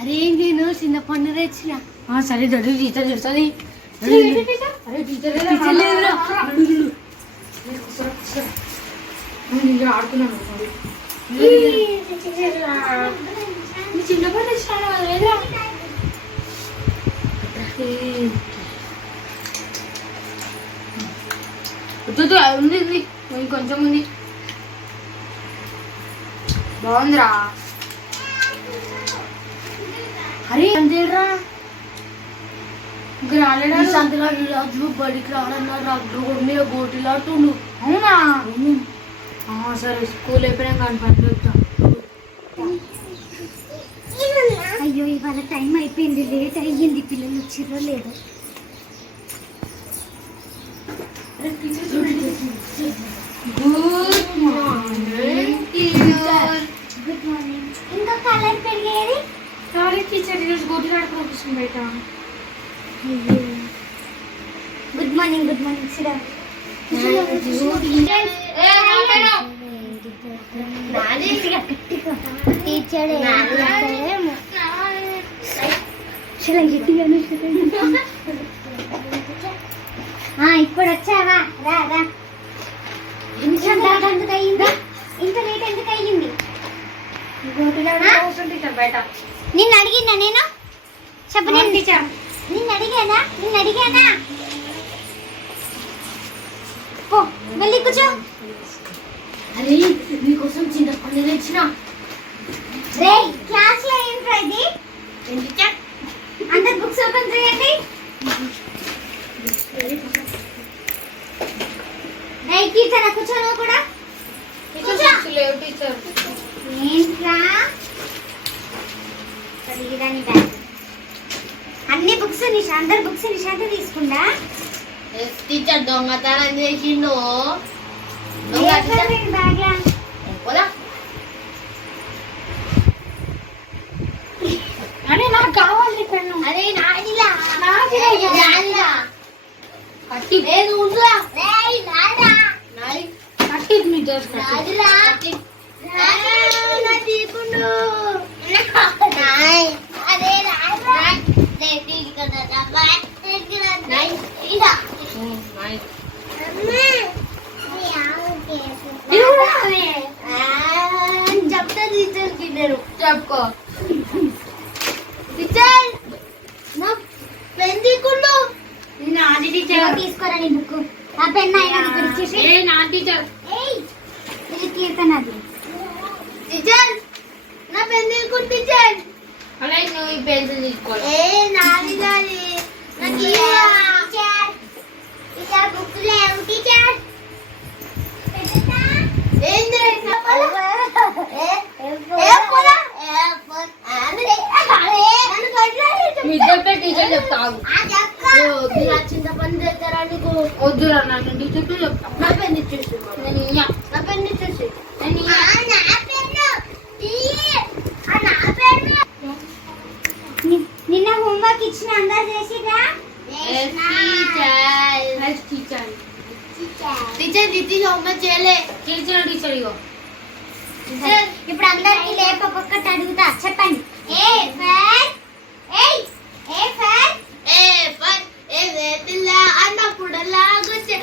అరే నేను చిన్న పండు తెచ్చిన. సరే దొడ్డు టీచర్ చూస్తుంది. అరే టీచర్ ఆడుతున్నాను. చిన్న పండు తెచ్చినా లేదా ఉంది ఇంకొంచెం ఉంది. బాగుందిరా. అరే అంతేరా రాలేడా సంతలా బడికి రాడన్నాడు మీద గోటిలాడుతుండు. అవునా? సరే స్కూల్ అయిపోయినా కానీ పని. అయ్యో ఇవాళ టైం అయిపోయింది, లేట్ అయ్యింది. పిల్లలు వచ్చిర్రో లేదో. Good morning teacher. Good morning. ఇంకా కలర్ పెరిగేది. సారీ టీచర్, ఈరోజు గోటి ఆడుకోవచ్చు బయట. Good morning. Good morning. సిడా టీచర్ ఇప్పుడు వచ్చావా? రా రా. ఎందుకు అయ్యింది? ఇంత లేట్ ఎందుకు అయ్యింది? బయట నిన్ను అడిగినా నేను? చెప్పు. నిన్ను అడిగానా? పో వెళ్ళి కూర్చో. అరే నీకోసం చిన్న పండు తెచ్చిన. రే క్లాస్ లో ఏంట్రా ఇది? అందరు బుక్స్ ఓపెన్ చేయండి. రే టీచర్ కూర్చో. నువ్వు కూడా లేవు టీచర్. ఏంట్రా అన్ని బుక్స్ అందరు బుక్స్ నిశాంత తీసుకుందా? టీచర్ దొంగతనం చేసిండు. బ్యాగ్లా అరే నాకు కావాలి పెన్ను. అరే నాదిలా కట్టి లేదు ఉండురా. కట్టి మీ దోస్త్ తీసుకుండు. చెప్తా టీచర్ కి నేను చెప్పుకో. టీచర్ నా పెన్ తీసుకుండు. నాది టీచర్. తీసుకోరా నీ బుక్. ఆ పెన్ అయినా ఇక్కడ ఇచ్చేసి. నా టీచర్. ఇది కీర్తనది. టీచర్ నా పెన్ తీసుకుంటు. టీచర్ అలాగే నువ్వు ఈ పెన్సిల్ తీసుకోవాలి. నాది టీచర్ బుక్ లేవు టీచర్. మీ ఇద్దరిపై టీచర్ చెప్తావు. చింతపండు తెచ్చారా నీకు? వద్దురా నన్ను టీచర్తో చెప్తా. నా పెన్ ఇచ్చేసి నేను ఇయ్య. నా పెన్ ఇచ్చేసి నేను ఇయ్య. నిన్న హోంవర్క్ ఇచ్చిన అందరూ చేసిరా? టీచర్ టీచర్ దితి హోంవర్క్ చేయలే. చేసిన టీచర్ ఇగో. ఇప్పుడు అందరికి లేపొక్కటి అడుగుతా, చెప్పండి. A for a వేతిల్లా అన్నప్పుడల్లా గుచ్చే